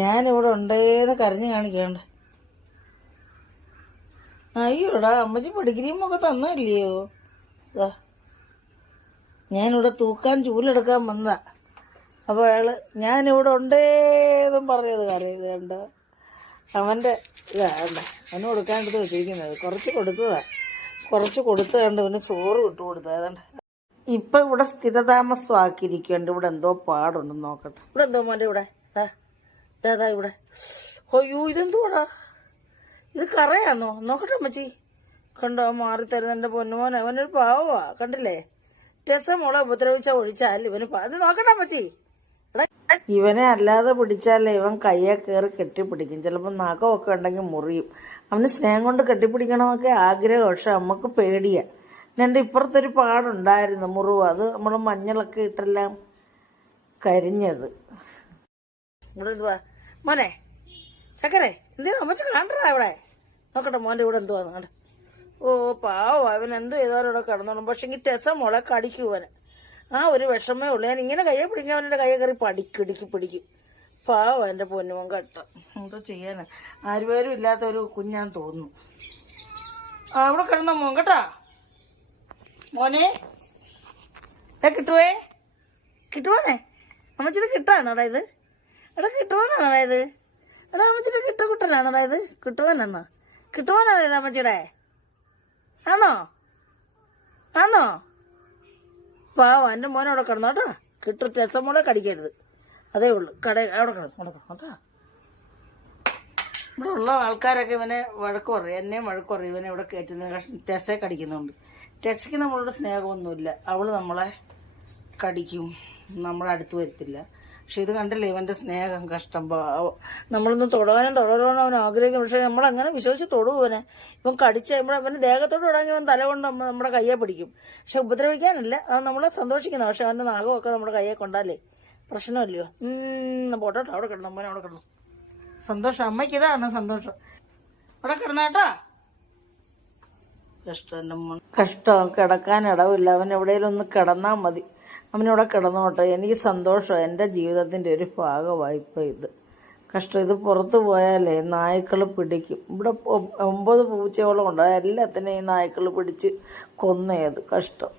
ഞാനിവിടെ ഉണ്ടേന്ന് കരഞ്ഞു കാണിക്കണ്ട. അയ്യോടാ, അമ്മച്ചി പൊടിക്രീമൊക്കെ തന്നല്ലയോ. ഞാനിവിടെ തൂക്കാൻ ചൂലെടുക്കാൻ വന്നതാ. അപ്പോൾ അയാള് ഞാനിവിടെ ഉണ്ടേന്നും പറഞ്ഞത് കരയത് കണ്ട. അവൻ്റെ ഇതാണ്ട അവന് കൊടുക്കാണ്ടെടുത്ത് വെച്ചിരിക്കുന്നത്. കുറച്ച് കൊടുത്തതാ. കുറച്ച് കൊടുത്ത് കണ്ട് അവന് ചോറ് വിട്ടു കൊടുത്തത്. ഏതാണ്ട് ഇപ്പം ഇവിടെ സ്ഥിരതാമസമാക്കിയിരിക്കുന്നുണ്ട്. ഇവിടെ എന്തോ പാടുണ്ടെന്ന് നോക്കട്ടെ. ഇവിടെ എന്തോ മോൻ്റെ ഇവിടെ ഇതാ ഇവിടെ. അയ്യോ, ഇതെന്തോടാ, ഇത് കറയാന്നോ? നോക്കട്ടെ അമ്മച്ചി. കണ്ടോ മാറിത്തരുന്ന എൻ്റെ പൊന്നുമോനെ. അവനൊരു പാവമാ, കണ്ടില്ലേ? രസമോളെ ഉപദ്രവിച്ചാൽ ഒഴിച്ചാൽ ഇവന് അത് നോക്കട്ടെ അമ്മച്ചി. ഇവനെ അല്ലാതെ പിടിച്ചാലേ ഇവൻ കയ്യെ കയറി കെട്ടിപ്പിടിക്കും. ചിലപ്പോൾ നഖമൊക്കെ ഉണ്ടെങ്കിൽ മുറിയും. അവന് സ്നേഹം കൊണ്ട് കെട്ടിപ്പിടിക്കണമെന്നൊക്കെ ആഗ്രഹം. പക്ഷെ നമുക്ക് പേടിയാ. എൻ്റെ ഇപ്പുറത്തൊരു പാടുണ്ടായിരുന്നു, മുറിവ്. അത് നമ്മൾ മഞ്ഞളൊക്കെ ഇട്ടെല്ലാം കരിഞ്ഞത്. ഇവിടെ എന്തുവാ മോനെ? ചക്കരെ എന്തേ അമ്മച്ച കണ്ടാ ഇവിടെ? നോക്കട്ടെ മോൻ്റെ ഇവിടെ എന്തുവാന്ന് കണ്ട. ഓ പാവ, അവൻ എന്ത് ചെയ്താലും ഇവിടെ കിടന്നോളും. പക്ഷെ ഈ ടെസ മോളെ കടിക്കുവന്. ആ ഒരു വിഷമേ ഉള്ളൂ. ഞാൻ ഇങ്ങനെ കയ്യെ പിടിക്കാൻ അവൻ്റെ കയ്യെ കയറി പിടിക്കും. പാവ എൻ്റെ പൊന്നുമോൻ കട്ട. എന്തോ ചെയ്യാനാ, ആരുപേരും ഇല്ലാത്തൊരു കുഞ്ഞാന്ന് തോന്നുന്നു. ഇവിടെ കിടന്ന മോൻ കേട്ടാ. മോനെ കിട്ടുവാനേ അമ്മച്ചിട്ട് കിട്ടാന്നോടാ ഇത്? എടാ കിട്ടുവാനാണോടാ ഇത്? എടാ അമ്മച്ചിട്ട് കിട്ടുകുട്ടനാണോടാ ഇത്? കിട്ടുവാനാ ഇത് അമ്മച്ചിയുടെ? ആണോ? പാവ എൻ്റെ മോനെ അവിടെ കിടന്നോട്ടാ. കിട്ടും രസമോളെ കടിക്കരുത്, അതേ ഉള്ളു. അവിടെ കിടന്നോട്ടാ. ഇവിടെ ഉള്ള ആൾക്കാരൊക്കെ ഇവനെ വഴക്ക് പറയും, എന്നെയും വഴക്ക് പറയും. ഇവനെ ഇവിടെ കയറ്റുന്ന ടെസ്സെ കടിക്കുന്നുണ്ട്. ടെസ്സയ്ക്ക് നമ്മളോട് സ്നേഹമൊന്നുമില്ല. അവൾ നമ്മളെ കടിക്കും, നമ്മളെ അടുത്ത് വരത്തില്ല. പക്ഷെ ഇത് കണ്ടില്ലേ ഇവൻ്റെ സ്നേഹം. കഷ്ടം. നമ്മളൊന്ന് തുടരാനും അവൻ ആഗ്രഹിക്കും. പക്ഷെ നമ്മളങ്ങനെ വിശ്വസിച്ച് തൊടുവനെ. ഇവൻ കടിച്ച് അവൻ്റെ ദേഹത്തോട് തുടങ്ങി അവൻ തല കൊണ്ട് നമ്മുടെ കയ്യെ പിടിക്കും. പക്ഷെ ഉപദ്രവിക്കാനല്ല, അത് നമ്മളെ സന്തോഷിക്കുന്ന. പക്ഷെ അവൻ്റെ നാഗമൊക്കെ നമ്മുടെ കയ്യെ കൊണ്ടാലേ പ്രശ്നമല്ലയോ. പോട്ടോട്ടോ, അവിടെ കിടന്നു മോനെ, അവിടെ കിടന്നു. സന്തോഷം അമ്മയ്ക്ക്, ഇതാണ് സന്തോഷം. അവിടെ കിടന്നാട്ടാ. കഷ്ടം എൻ്റെ മോൻ. കഷ്ടം, കിടക്കാൻ ഇടവില്ല. അവൻ എവിടെയെങ്കിലും ഒന്ന് കിടന്നാൽ മതി. അവനിവിടെ കിടന്നോട്ടെ. എനിക്ക് സന്തോഷം. എൻ്റെ ജീവിതത്തിൻ്റെ ഒരു ഭാഗമായിപ്പോൾ ഇത്. കഷ്ടം. ഇത് പുറത്ത് പോയാലേ നായ്ക്കൾ പിടിക്കും. ഇവിടെ 9 പൂച്ചയോളം ഉണ്ട്. എല്ലാത്തിനെയും നായ്ക്കൾ പിടിച്ച് കൊന്നേത്. കഷ്ടം.